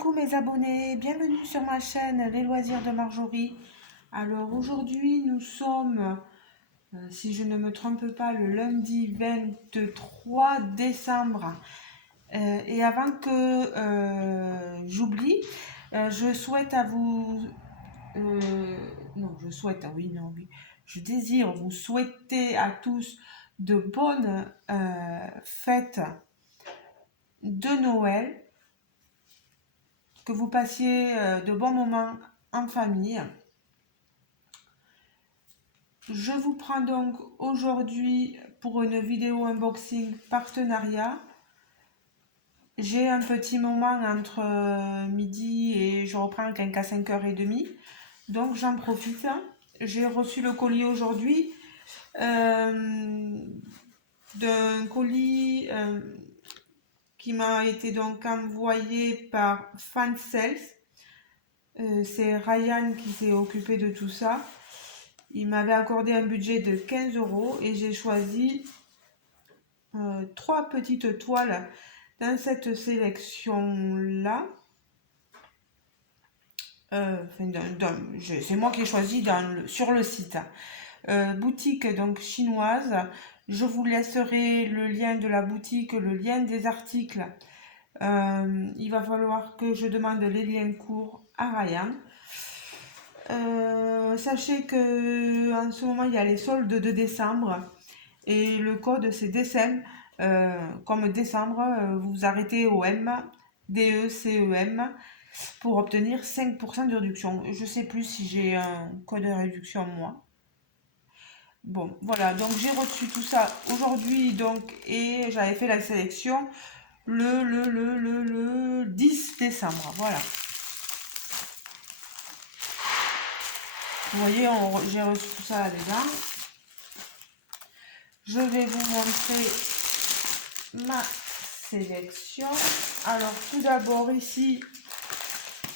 Coucou mes abonnés, bienvenue sur ma chaîne Les Loisirs de Marjorie. Alors aujourd'hui nous sommes, si je ne me trompe pas, le lundi 23 décembre. Et avant que j'oublie, je souhaite à vous... non, je souhaite, ah oui, non, oui. Je désire vous souhaiter à tous de bonnes fêtes de Noël. Que vous passiez de bons moments en famille. Je vous prends donc aujourd'hui pour une vidéo unboxing partenariat. J'ai un petit moment entre midi et je reprends qu'à 5h30. Donc j'en profite. J'ai reçu le colis aujourd'hui d'un colis qui m'a été donc envoyé par Fansales. C'est Ryan qui s'est occupé de tout ça. Il m'avait accordé un budget de 15 € et j'ai choisi 3 petites toiles dans cette sélection-là. C'est moi qui ai choisi sur le site. Boutique donc chinoise. Je vous laisserai le lien de la boutique, le lien des articles. Il va falloir que je demande les liens courts à Ryan. Sachez que en ce moment il y a les soldes de décembre et le code c'est DECEM. Comme décembre, vous arrêtez au M, DECEM pour obtenir 5% de réduction. Je sais plus si j'ai un code de réduction moi. Bon, voilà, donc j'ai reçu tout ça aujourd'hui donc et j'avais fait la sélection le 10 décembre. Voilà. Vous voyez, j'ai reçu tout ça là-dedans. Je vais vous montrer ma sélection. Alors, tout d'abord, ici,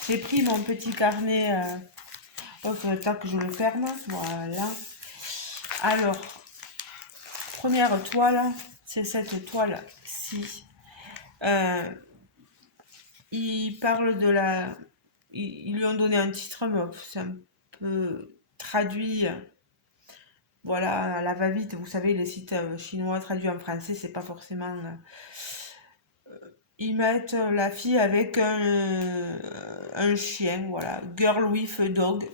j'ai pris mon petit carnet. Il faut le temps que je le ferme. Voilà. Alors, première toile, c'est cette toile-ci. Il parle de la... Ils lui ont donné un titre, mais c'est un peu traduit. Voilà, à la va-vite, vous savez, les sites chinois traduits en français, c'est pas forcément... Ils mettent la fille avec un chien, voilà, Girl with a Dog.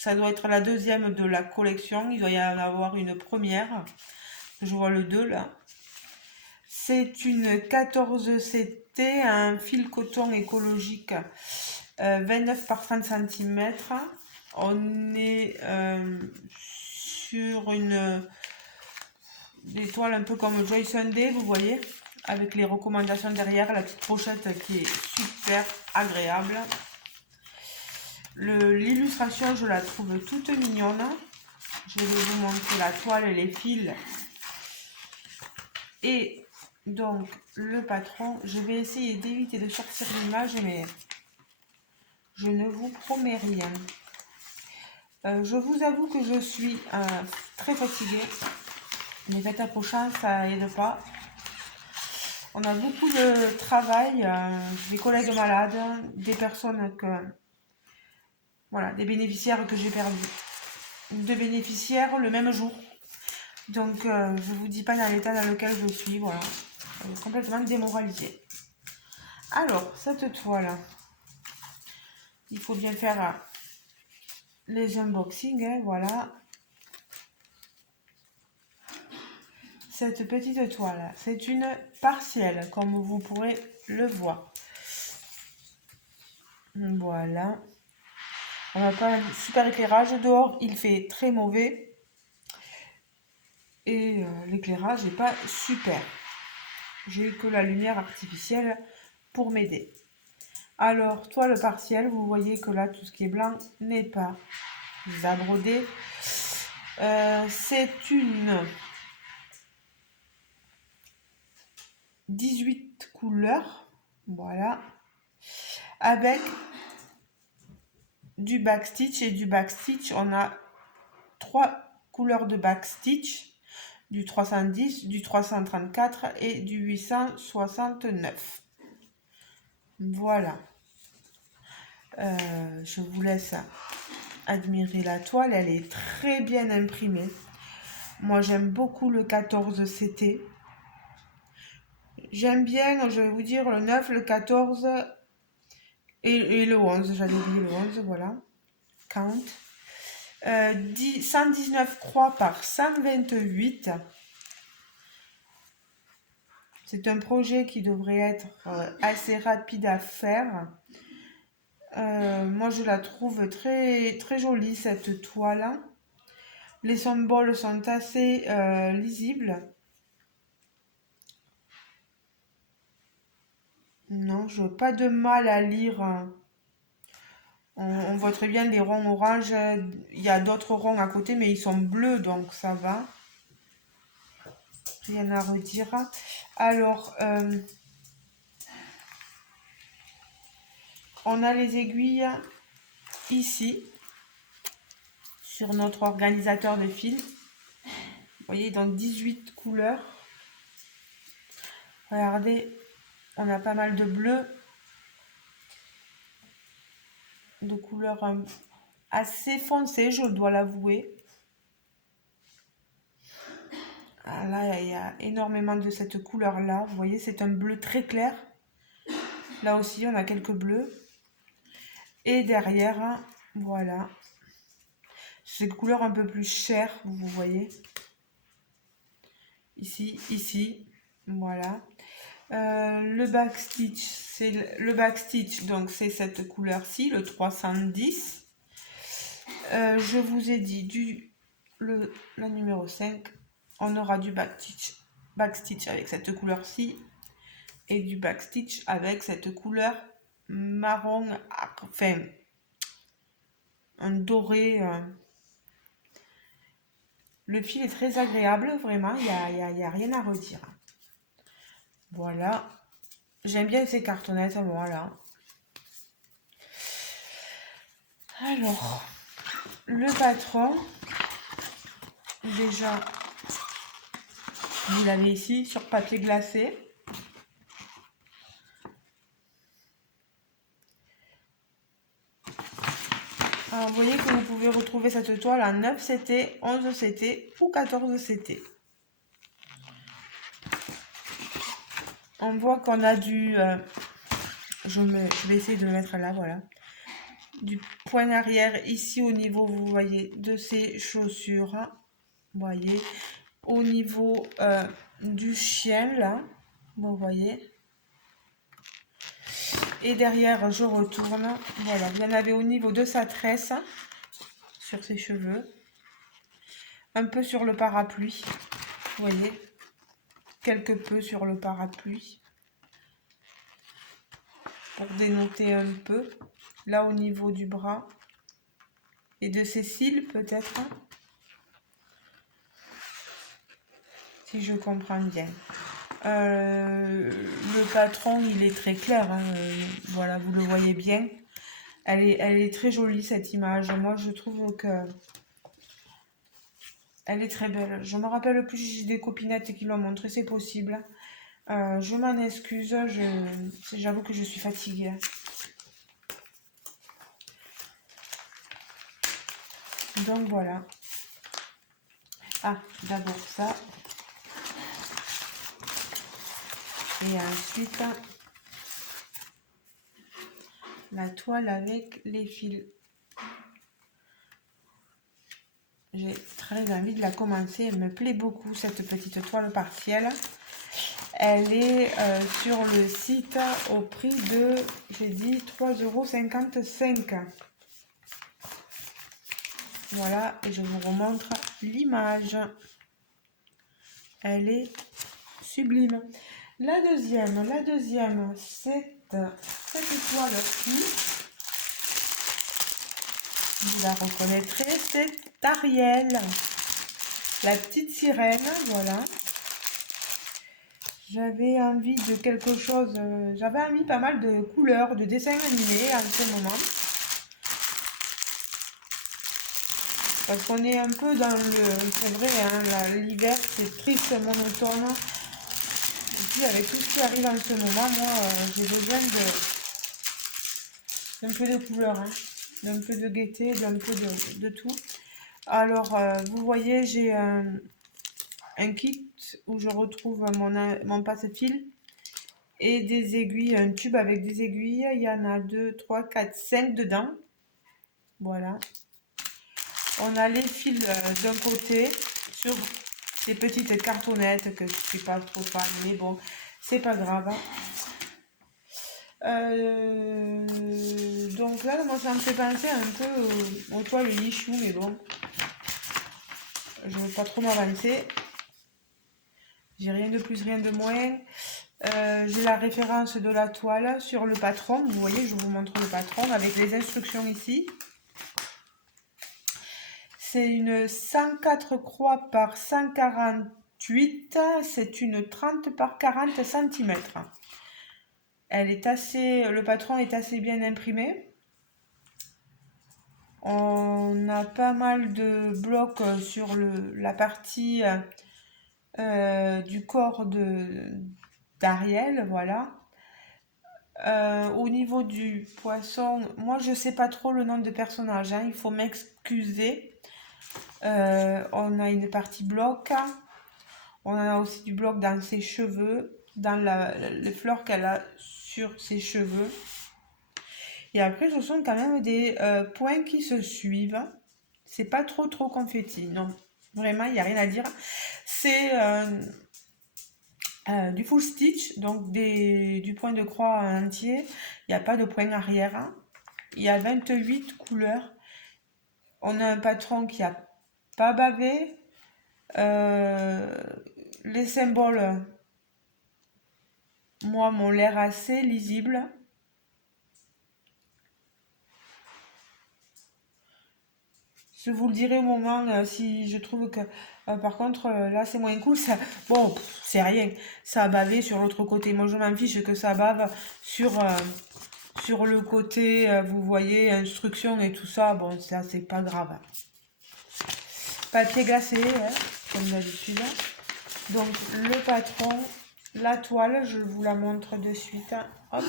Ça doit être la deuxième de la collection, il doit y en avoir une première. Je vois le 2 là. C'est une 14 CT, un fil coton écologique 29 par 30 cm. On est sur des toiles un peu comme Joy Sunday, vous voyez, avec les recommandations derrière, la petite pochette qui est super agréable. L'illustration, je la trouve toute mignonne. Je vais vous montrer la toile et les fils. Et donc, le patron, je vais essayer d'éviter de sortir l'image, mais je ne vous promets rien. Je vous avoue que je suis très fatiguée. Les fêtes approchant, ça aide pas. On a beaucoup de travail, des collègues malades, des personnes voilà, des bénéficiaires que j'ai perdus. 2 bénéficiaires le même jour. Donc, je vous dis pas dans l'état dans lequel je suis, voilà. Complètement démoralisée. Alors, cette toile, il faut bien faire les unboxings, hein, voilà. Cette petite toile, c'est une partielle, comme vous pourrez le voir. Voilà. On n'a pas un super éclairage dehors, il fait très mauvais. Et l'éclairage n'est pas super. J'ai que la lumière artificielle pour m'aider. Alors, toile partielle, vous voyez que là, tout ce qui est blanc n'est pas abrodé. C'est une 18 couleurs, voilà, avec du backstitch et du backstitch. On a 3 couleurs de backstitch, du 310, du 334 et du 869. Voilà. Je vous laisse admirer la toile, elle est très bien imprimée. Moi j'aime beaucoup le 14 CT. J'aime bien, je vais vous dire, le 9, le 14 et le 11. J'avais oublié le 11, voilà. Count. 119 croix par 128. C'est un projet qui devrait être assez rapide à faire. Moi, je la trouve très, très jolie, cette toile. Les symboles sont assez lisibles. Non, je n'ai pas de mal à lire. On voit très bien les ronds orange. Il y a d'autres ronds à côté, mais ils sont bleus, donc ça va. Rien à redire. Alors, on a les aiguilles ici, sur notre organisateur de fils. Vous voyez, donc 18 couleurs. Regardez, on a pas mal de bleu, de couleurs assez foncées, je dois l'avouer. Là, il y a énormément de cette couleur-là. Vous voyez, c'est un bleu très clair. Là aussi, on a quelques bleus. Et derrière, voilà. C'est une couleur un peu plus chère, vous voyez. Ici, voilà. Le backstitch, donc c'est cette couleur-ci, le 310. Je vous ai dit la numéro 5, on aura du backstitch avec cette couleur-ci et du backstitch avec cette couleur marron, enfin un doré. Le fil est très agréable, vraiment, il n'y a rien à redire. Voilà, j'aime bien ces cartonnettes, voilà. Alors, le patron, déjà, vous l'avez ici sur papier glacé. Alors, vous voyez que vous pouvez retrouver cette toile en 9 CT, 11 CT ou 14 CT. On voit qu'on a du... je vais essayer de le mettre là, voilà. Du point arrière ici au niveau, vous voyez, de ces chaussures. Vous voyez. Au niveau du chien, là, vous voyez. Et derrière, je retourne. Voilà, vous en avez au niveau de sa tresse, sur ses cheveux. Un peu sur le parapluie, vous voyez. Quelque peu sur le parapluie. Pour dénoter un peu. Là, au niveau du bras. Et de ses cils, peut-être. Si je comprends bien. Le patron, il est très clair. Hein, voilà, vous le voyez bien. Elle est très jolie, cette image. Moi, je trouve que elle est très belle. Je me rappelle plus, j'ai des copinettes qui l'ont montré, c'est possible. Je m'en excuse, j'avoue que je suis fatiguée. Donc voilà. Ah, d'abord ça. Et ensuite, la toile avec les fils. J'ai très envie de la commencer. Elle me plaît beaucoup, cette petite toile partielle. Elle est sur le site au prix de, j'ai dit, 3,55 €. Voilà, et je vous remontre l'image. Elle est sublime. La deuxième, c'est cette toile-ci. Vous la reconnaîtrez, c'est Ariel, la petite sirène, voilà. J'avais envie de quelque chose, j'avais envie pas mal de couleurs, de dessins animés en ce moment. Parce qu'on est un peu dans le... C'est vrai, hein, l'hiver, c'est triste, monotone. Et puis, avec tout ce qui arrive en ce moment, moi, j'ai besoin d'un peu de couleur, hein, d'un peu de gaieté, d'un peu de tout. Alors, vous voyez, j'ai un kit où je retrouve mon passe-fil et des aiguilles, un tube avec des aiguilles. Il y en a 2, 3, 4, 5 dedans. Voilà. On a les fils d'un côté sur ces petites cartonnettes que je ne suis pas trop fan, mais bon, c'est pas grave. Donc là, moi, ça me fait penser un peu au toile Lichou, mais bon, je ne veux pas trop m'avancer. J'ai rien de plus, rien de moins. J'ai la référence de la toile sur le patron. Vous voyez, je vous montre le patron avec les instructions ici. C'est une 104 croix par 148. C'est une 30 par 40 cm. Le patron est assez bien imprimé. On a pas mal de blocs sur la partie du corps d'Ariel, voilà. Au niveau du poisson, moi je sais pas trop le nom de personnage, hein, il faut m'excuser. On a une partie bloc, on a aussi du bloc dans ses cheveux, dans les fleurs qu'elle a sur ses cheveux. Et après, ce sont quand même des points qui se suivent. C'est pas trop confetti, non. Vraiment, il n'y a rien à dire. C'est du full stitch, donc du point de croix entier. Il n'y a pas de point arrière. Il y a 28 couleurs. On a un patron qui a pas bavé. Les symboles, moi, m'ont l'air assez lisibles. Je vous le dirai au moment si je trouve que par contre là c'est moins cool. Ça, bon, c'est rien, ça a bavé sur l'autre côté. Moi je m'en fiche que ça bave sur le côté, vous voyez, instructions et tout ça. Bon, ça c'est pas grave. Papier glacé, hein, comme d'habitude. Donc le patron, la toile, je vous la montre de suite. Hop.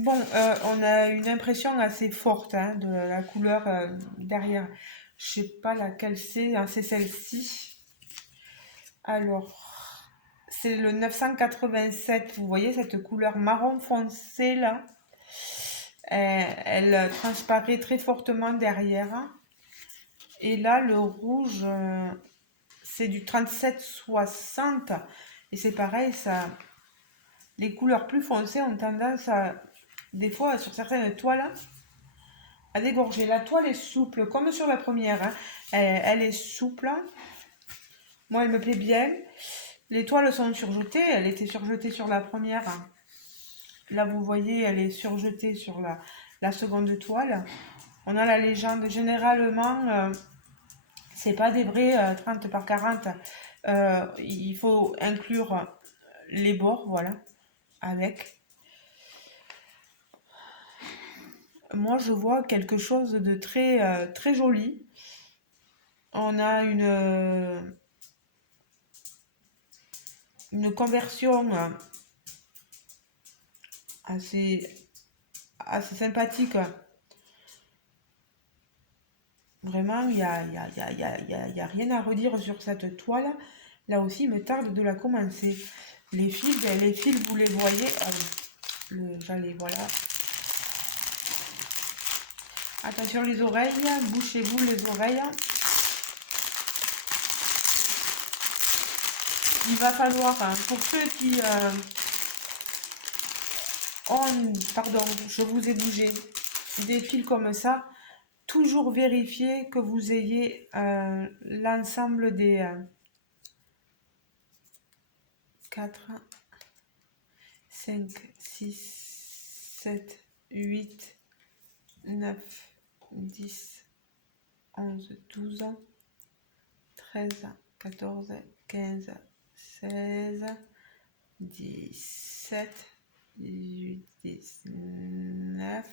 Bon, on a une impression assez forte hein, de la couleur derrière. Je sais pas laquelle c'est, hein, c'est celle-ci. Alors, c'est le 987. Vous voyez cette couleur marron foncé là. Elle transparaît très fortement derrière. Et là, le rouge, c'est du 3760. Et c'est pareil, ça, les couleurs plus foncées ont tendance à, des fois, sur certaines toiles, à dégorger. La toile est souple, comme sur la première. Hein. Elle est souple. Moi, elle me plaît bien. Les toiles sont surjetées. Elle était surjetée sur la première. Là, vous voyez, elle est surjetée sur la seconde toile. On a la légende. Généralement, c'est pas des vrais 30 par 40. Il faut inclure les bords, voilà, avec. Moi, je vois quelque chose de très joli. On a une conversion assez sympathique. Vraiment, il n'y a rien à redire sur cette toile. Là aussi, il me tarde de la commencer. Les fils, vous les voyez. J'allais, voilà. Attention les oreilles, bouchez-vous les oreilles. Il va falloir, hein, pour ceux qui pardon, je vous ai bougé, des fils comme ça, toujours vérifier que vous ayez l'ensemble des 4, 5, 6, 7, 8, 9, 10, 11, 12, 13, 14, 15, 16, 17, 18, 19,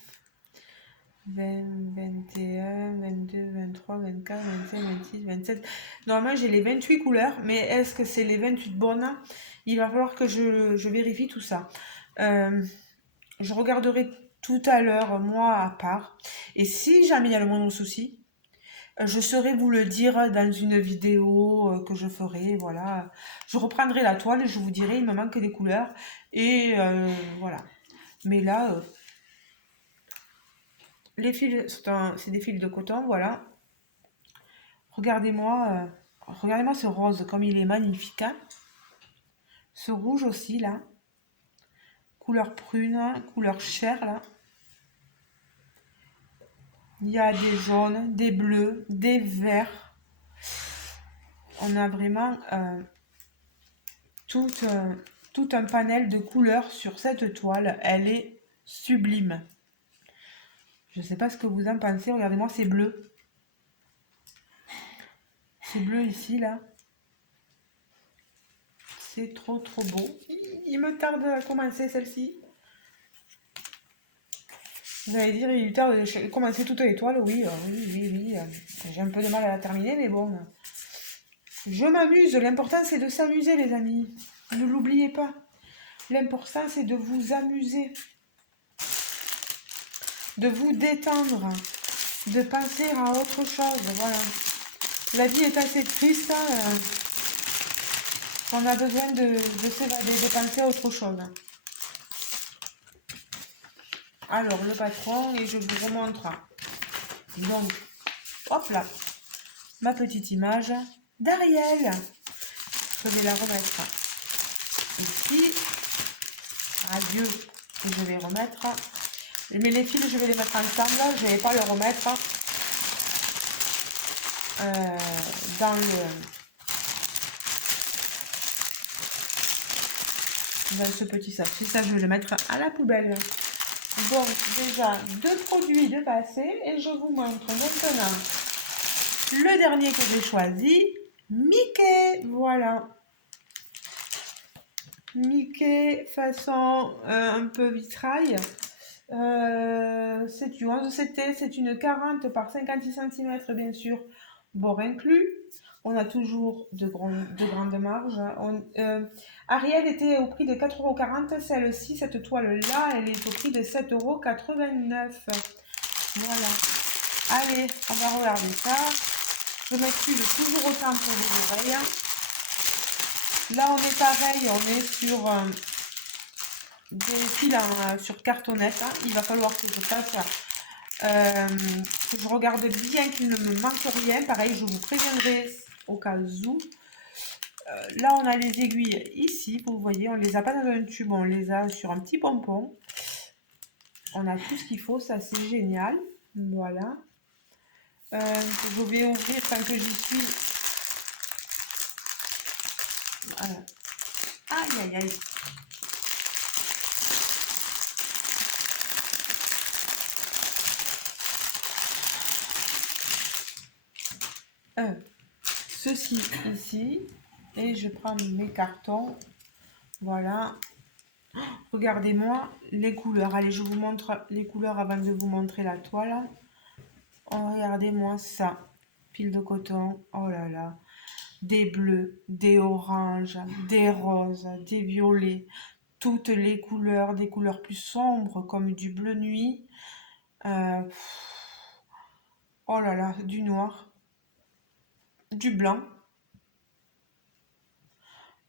20, 21, 22, 23, 24, 25, 26, 27. Normalement, j'ai les 28 couleurs, mais est-ce que c'est les 28 bonnes? Il va falloir que je vérifie tout ça. Je regarderai tout à l'heure, moi à part. Et si jamais il y a le moindre souci, je saurai vous le dire dans une vidéo que je ferai. Voilà. Je reprendrai la toile et je vous dirai, il me manque des couleurs. Et voilà. Mais là, les fils, c'est des fils de coton, voilà. Regardez-moi regardez-moi ce rose, comme il est magnifique, hein. Ce rouge aussi, là. Couleur prune, couleur chair, là. Il y a des jaunes, des bleus, des verts. On a vraiment tout, tout un panel de couleurs sur cette toile. Elle est sublime. Je ne sais pas ce que vous en pensez. Regardez-moi, c'est bleu. C'est bleu ici, là. C'est trop, trop beau. Il me tarde à commencer celle-ci. Vous allez dire, il est tard de commencer toutes les toiles. Oui, oui. J'ai un peu de mal à la terminer, mais bon. Je m'amuse. L'important, c'est de s'amuser, les amis. Ne l'oubliez pas. L'important, c'est de vous amuser. De vous détendre. De penser à autre chose. Voilà. La vie est assez triste. Hein, qu'on a besoin de s'évader, de penser à autre chose. Alors, le patron, et je vous remontre. Donc, hop là. Ma petite image d'Ariel. Je vais la remettre ici. Adieu. Et je vais remettre. Mais les fils, je vais les mettre ensemble. Je ne vais pas les remettre dans ce petit sac. Ça, je vais le mettre à la poubelle. Donc, déjà, 2 produits de passé. Et je vous montre maintenant le dernier que j'ai choisi. Mickey. Voilà. Mickey façon un peu vitrail. C'est du 11 CT, c'est une 40 par 56 cm bien sûr, bord inclus. On a toujours de grandes marges. Ariel était au prix de 4,40 €. Celle-ci, cette toile-là, elle est au prix de 7,89 €. Voilà. Allez, on va regarder ça. Je m'excuse toujours autant pour les oreilles. Là, on est pareil, on est sur des fils sur cartonnette. Hein. Il va falloir que je fasse, que je regarde bien qu'il ne me manque rien. Pareil, je vous préviendrai au cas où. Là, on a les aiguilles ici, vous voyez, on les a pas dans un tube, on les a sur un petit pompon. On a tout ce qu'il faut, ça c'est génial. Voilà. Je vais ouvrir tant que j'y suis. Voilà. Aïe, aïe, aïe. Ceci ici. Et je prends mes cartons. Voilà. Regardez-moi les couleurs. Allez, je vous montre les couleurs avant de vous montrer la toile. Oh, regardez-moi ça. Fil de coton. Oh là là. Des bleus, des oranges, des roses, des violets. Toutes les couleurs, des couleurs plus sombres comme du bleu nuit. Oh là là, du noir. Du blanc.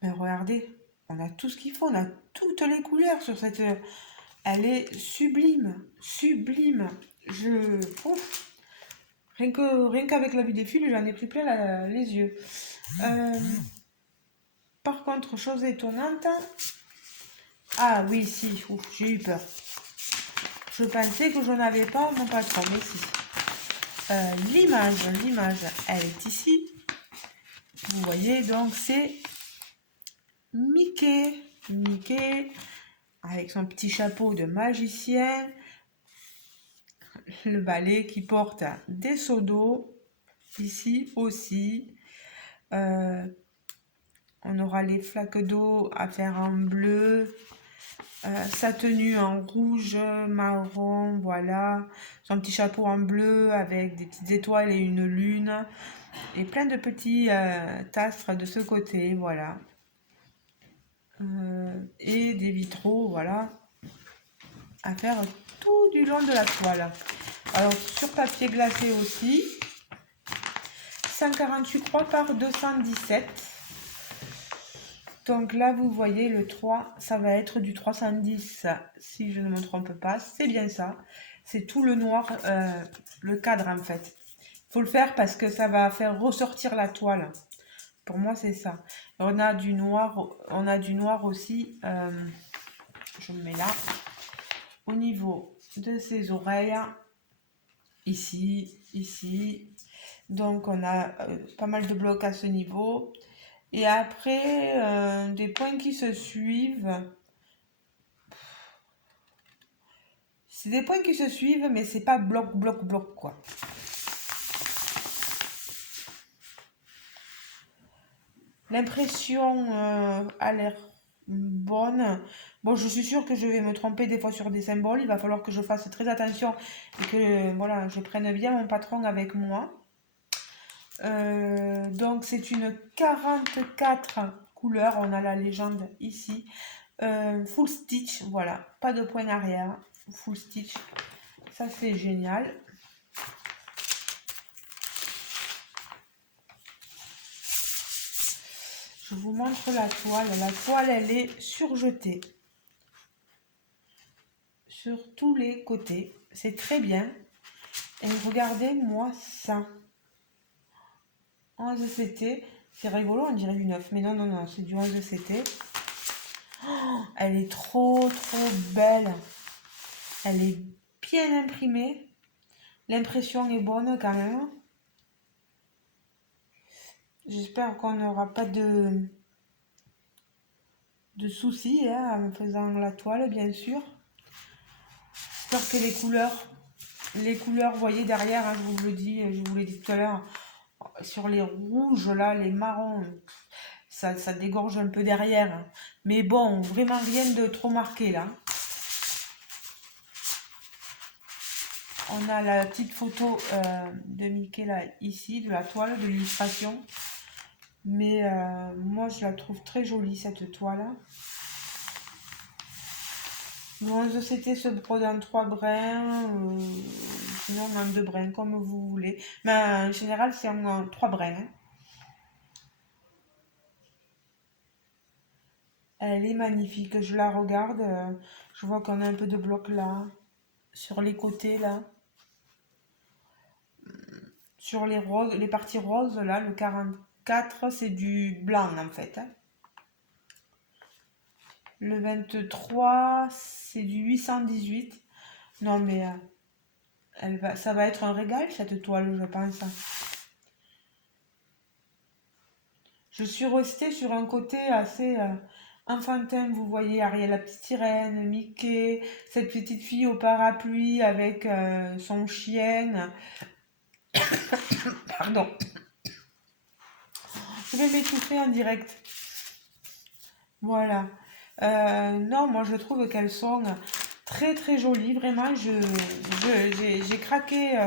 Mais regardez, on a tout ce qu'il faut. On a toutes les couleurs sur cette... Elle est sublime. Sublime. Ouf. Rien qu'avec la vue des fils, j'en ai pris plein les yeux. Par contre, chose étonnante. Ah oui, si, j'ai eu peur. Je pensais que je n'avais pas mon patron, mais si. L'image, elle est ici. Vous voyez, donc c'est Mickey. Mickey, avec son petit chapeau de magicien. Le balai qui porte des seaux d'eau. Ici aussi. On aura les flaques d'eau à faire en bleu. Sa tenue en rouge, marron, voilà. Son petit chapeau en bleu avec des petites étoiles et une lune. Et plein de petits tastres de ce côté, voilà. Et des vitraux, voilà. à faire tout du long de la toile. Alors sur papier glacé aussi, 148 croix par 217. Donc là vous voyez le 3, ça va être du 310 si je ne me trompe pas, c'est bien ça. C'est tout le noir, le cadre en fait. Il faut le faire parce que ça va faire ressortir la toile. Pour moi c'est ça. On a du noir aussi, je me mets là, au niveau de ses oreilles, ici. Donc on a pas mal de blocs à ce niveau. Et après, des points qui se suivent. C'est des points qui se suivent, mais c'est pas bloc, quoi. L'impression a l'air bonne. Bon, je suis sûre que je vais me tromper des fois sur des symboles. Il va falloir que je fasse très attention et que voilà, je prenne bien mon patron avec moi. Donc, c'est une 44 couleurs. On a la légende ici. Full stitch, voilà. Pas de point arrière. Full stitch. Ça, c'est génial. Je vous montre la toile. La toile, elle est surjetée sur tous les côtés. C'est très bien. Et regardez-moi ça. 11 CT. C'est rigolo, on dirait du 9. Mais non, c'est du 11 CT. Oh, elle est trop belle. Elle est bien imprimée. L'impression est bonne quand même. J'espère qu'on n'aura pas de soucis en faisant la toile, bien sûr. J'espère que les couleurs, vous voyez derrière, je vous le dis, je vous l'ai dit tout à l'heure, sur les rouges là, les marrons, ça dégorge un peu derrière. Mais bon, vraiment rien de trop marqué là. On a la petite photo de Mickey là, ici, de la toile, de l'illustration. Mais moi, je la trouve très jolie, cette toile. Le 11 CT se brode en 3 brins, sinon en 2 brins, comme vous voulez. Mais en général, c'est en 3 brins. Hein. Elle est magnifique, je la regarde. Je vois qu'on a un peu de bloc là, sur les côtés là. Sur les roses, les parties roses là, le 44, c'est du blanc en fait. Hein. Le 23, c'est du 818. Non mais ça va être un régal cette toile, je pense. Je suis restée sur un côté assez enfantin, vous voyez, Ariel la petite sirène, Mickey, cette petite fille au parapluie avec son chien. Pardon. Je vais m'étouffer en direct. Voilà. Non, moi je trouve qu'elles sont très jolies. Vraiment, j'ai craqué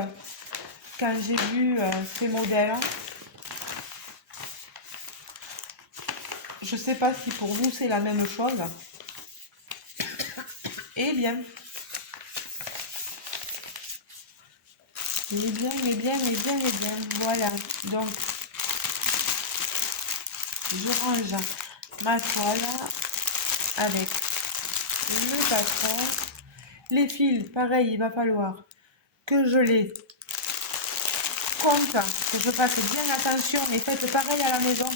quand j'ai vu ces modèles. Je sais pas si pour vous c'est la même chose. Eh bien. Eh bien. Voilà. Donc, je range ma toile avec le patron. Les fils, pareil, il va falloir que je les compte, que je fasse bien attention et faites pareil à la maison.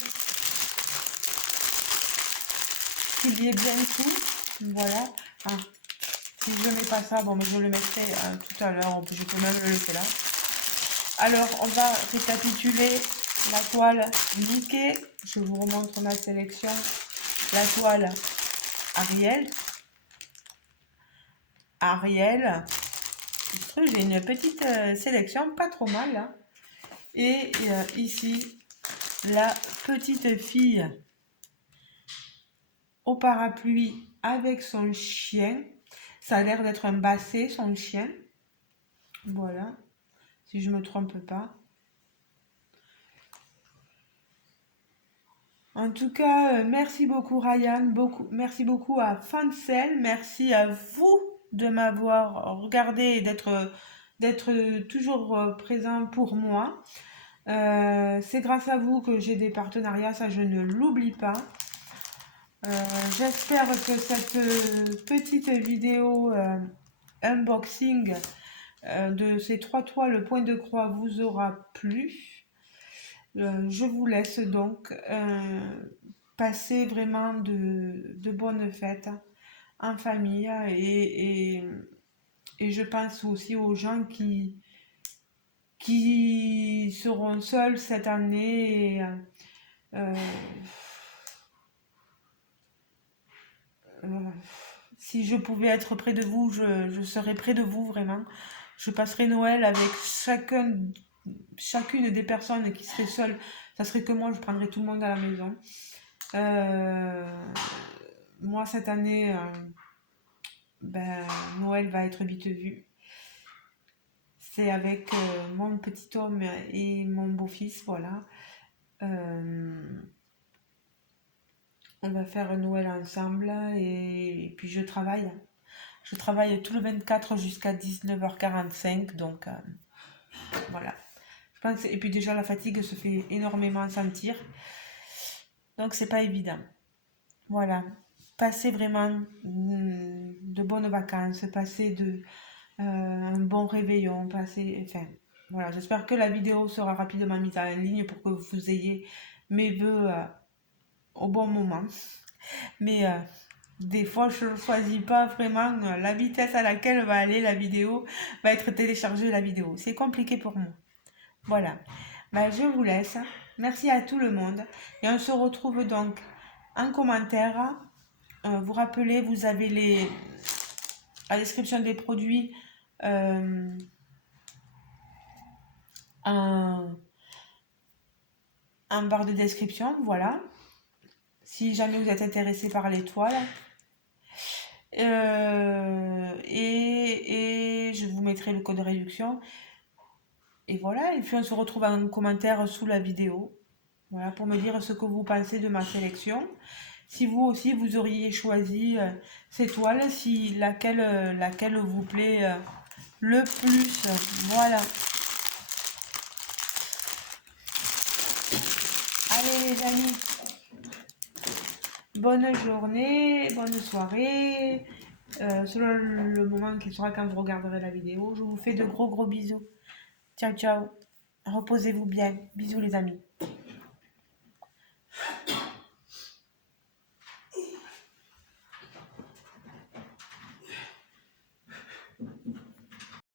Qu'il y ait bien tout. Voilà. Ah, si je ne mets pas ça, bon, mais je le mettrai tout à l'heure. Je peux même le laisser là. Alors, on va récapituler la toile Mickey. Je vous remontre ma sélection. La toile Ariel. J'ai une petite sélection, pas trop mal. Hein. Et ici, la petite fille au parapluie avec son chien. Ça a l'air d'être un basset, son chien. Voilà, si je ne me trompe pas. En tout cas, merci beaucoup Ryan, merci beaucoup à Fancel, merci à vous de m'avoir regardé et d'être toujours présent pour moi. C'est grâce à vous que j'ai des partenariats, ça je ne l'oublie pas. J'espère que cette petite vidéo unboxing de ces 3 toiles point de croix vous aura plu. Je vous laisse donc passer vraiment de bonnes fêtes en famille et je pense aussi aux gens qui seront seuls cette année. Euh, euh, si je pouvais être près de vous, je serais près de vous vraiment. Je passerai Noël avec chacune des personnes qui seraient seules. Ça serait que moi, je prendrais tout le monde à la maison. Euh, Moi, cette année, ben, Noël va être vite vu. C'est avec mon petit homme et mon beau-fils, voilà. On va faire Noël ensemble et puis je travaille. Je travaille tout le 24 jusqu'à 19h45, donc voilà. Je pense, et puis déjà la fatigue se fait énormément sentir, donc c'est pas évident. Voilà. Passez vraiment de bonnes vacances, passez un bon réveillon, enfin, voilà. J'espère que la vidéo sera rapidement mise en ligne pour que vous ayez mes vœux au bon moment. Mais des fois, je ne choisis pas vraiment la vitesse à laquelle va aller la vidéo, va être téléchargée la vidéo. C'est compliqué pour moi. Voilà. Ben, je vous laisse. Merci à tout le monde. Et on se retrouve donc en commentaire. Vous rappelez, vous avez la description des produits en, en barre de description. Voilà. Si jamais vous êtes intéressé par l'étoile. Et je vous mettrai le code de réduction. Et voilà, et puis on se retrouve en commentaire sous la vidéo. Voilà, pour me dire ce que vous pensez de ma sélection. Si vous aussi, vous auriez choisi ces toiles, si laquelle vous plaît le plus. Voilà. Allez les amis, bonne journée, bonne soirée. Selon le moment qui sera quand vous regarderez la vidéo. Je vous fais de gros bisous. Ciao, ciao. Reposez-vous bien. Bisous les amis.